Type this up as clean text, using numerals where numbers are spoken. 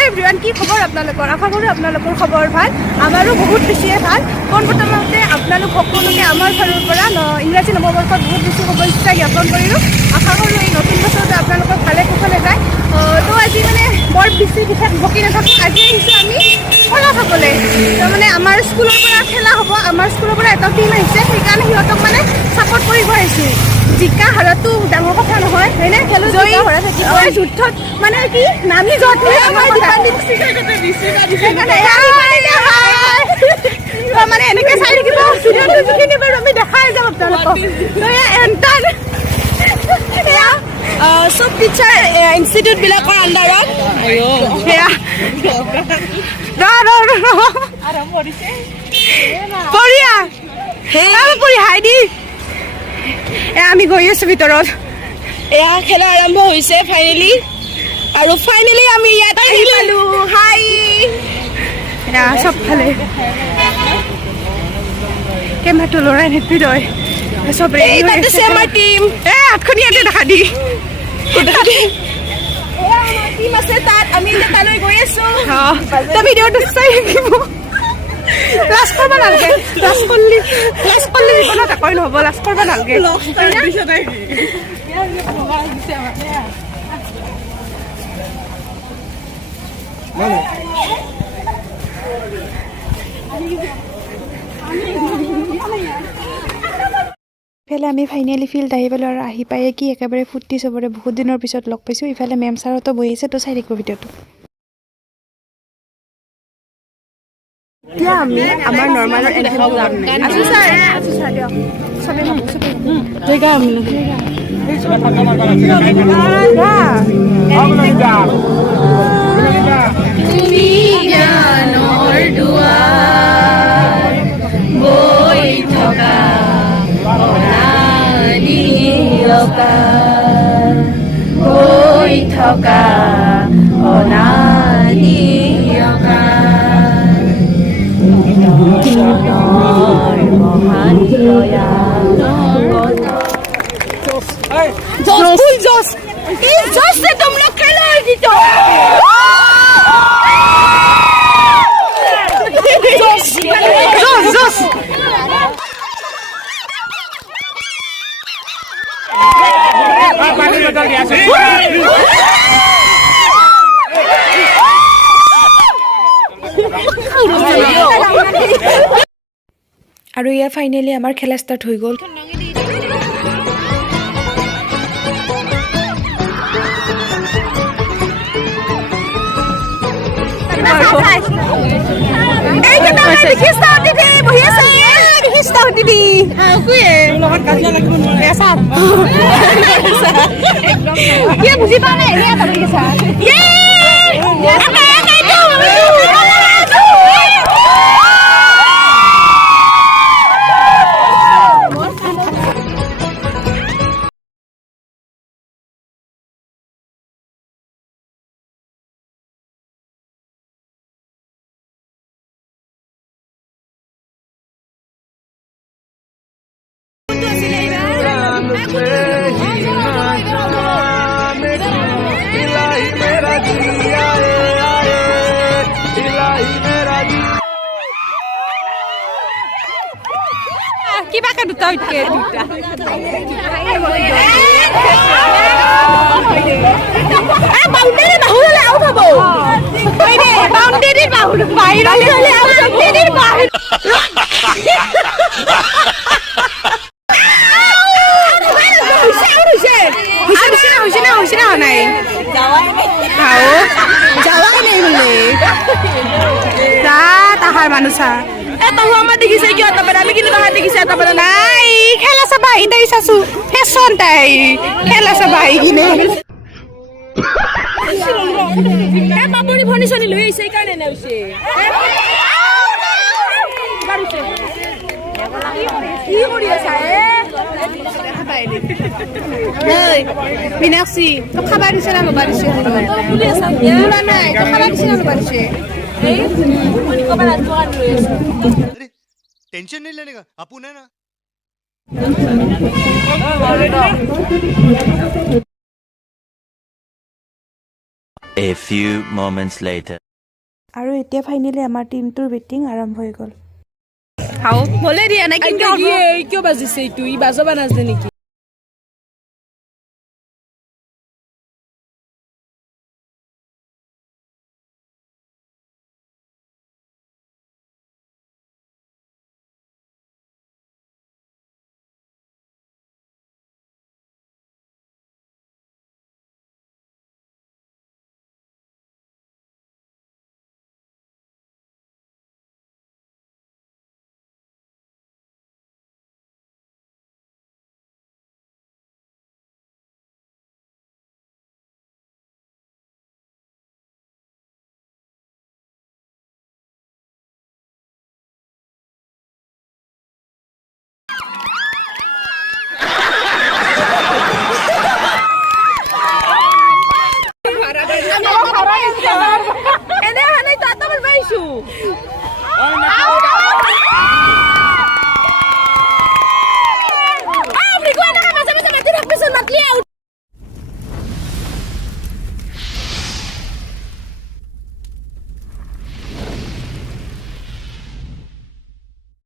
হাই everyone, কি খবৰ আপোনালোকৰ? আশা কৰোঁ আপোনালোকৰ খবৰ ভাল। আমাৰো বহুত বেছিয়ে ভাল। পোনপ্ৰথমতে আপোনালোক সকলোকে আমাৰ ফালৰ পৰা ইংৰাজী নৱবৰ্ষত বহুত বেছি শুভেচ্ছা জ্ঞাপন কৰিলোঁ। আশা কৰোঁ এই নতুন বছৰতে আপোনালোকৰ ভালে কুশলে যায়। তো আজি মানে বৰ বেছি বিশেষ বকি নাথাকোঁ। আজি আহিছোঁ আমি খেলা চাবলৈ। তাৰমানে আমাৰ স্কুলৰ পৰা খেলা হ'ব। আমাৰ স্কুলৰ পৰা এটা টিম আহিছে, সেইকাৰণে সিহঁতক মানে ছাপৰ্ট কৰিব আহিছোঁ। জিকা হাৰাটো ডাঙৰ কথা নহয়, হয়নে? যুদ্ধত মানে কি নামি যোৱাটো মানে এনেকৈ চাই থাকিব যিখিনি বাৰু আমি দেখাই যাম আপোনালোকক। চব টিচাৰ ইনষ্টিটিউটবিলাকৰ আণ্ডাৰত সেয়া আমি গৈ আছোঁ ভিতৰত। এয়া খেলা আৰম্ভ হৈছে ফাইনেলি, আৰু ফাইনেলি আমি ইয়াত আহি পালোঁ। হাই এয়া চবফালে কেমেৰাটো লৰাই নেপিদয় চব ৰেডি হৈ আছে। আমাৰ টিম হাতখনি ইয়াতে দেখা দি টিম আছে তাত। আমি তালৈ গৈ আছোঁ। ভিডিঅ'টো চাই থাকিব। লাজ কৰিব নালাগে, লাজ কৰিলে জীৱনত একোৱেই নহ'ব। লাজ কৰিব নালাগে। ইফালে আমি ফাইনেলি ফিল্ড আহি পালোঁ, আৰু আহি পায়ে কি একেবাৰে ফূৰ্তি চবৰে। বহুত দিনৰ পিছত লগ পাইছোঁ। ইফালে মেম ছাৰতো বহি আছে, তো চাই থাকিব ভিডিঅ'টো। এতিয়া আমি আমাৰ নৰ্মেলৰ আছোঁ ছাৰ দিয়ক চবেই জয়গা তুমি জ্ঞানৰ দুৱাৰ বৈ থকা হৈ থকা অনানিয়কা মহান से तुम लोग खेलो जीतो। আৰু ইয়া ফাইনেলি আমাৰ খেলা ষ্টাৰ্ট হৈ গ'ল। বুজি পোৱা নাই। কিবাকে দুটা মানুহ চা তাহু আমাৰ দেখিছে কিয় তাপা আমি কিন্তু তাহাঁ দেখিছে তাপা নাই খেলা চাবা আহি তাই চাচো ফেশ্বন তাই খেলা চাবা আহি কিনে বাবুনি ভনী চনি লৈ আহিছে এইকাৰণে নেউছে কি কৰি আছা মিনাক্ষী তো খাবার দিছে না মোবাইল দিছে নাই তো খাবার দিছে না মোবাইল দিছে टेंशन नहीं लेने का अपुन है ना। A few moments later. আৰু এতিয়া ফাইনেলি আমাৰ টিমটোৰ বেটিং আৰম্ভ হৈ গ'ল। হাও বলে দিয়া না কিন্তু কিয় বাজিছে এইটো ই বাজবা নাজনে নেকি এনে হানাই তো আতা বলবাইছু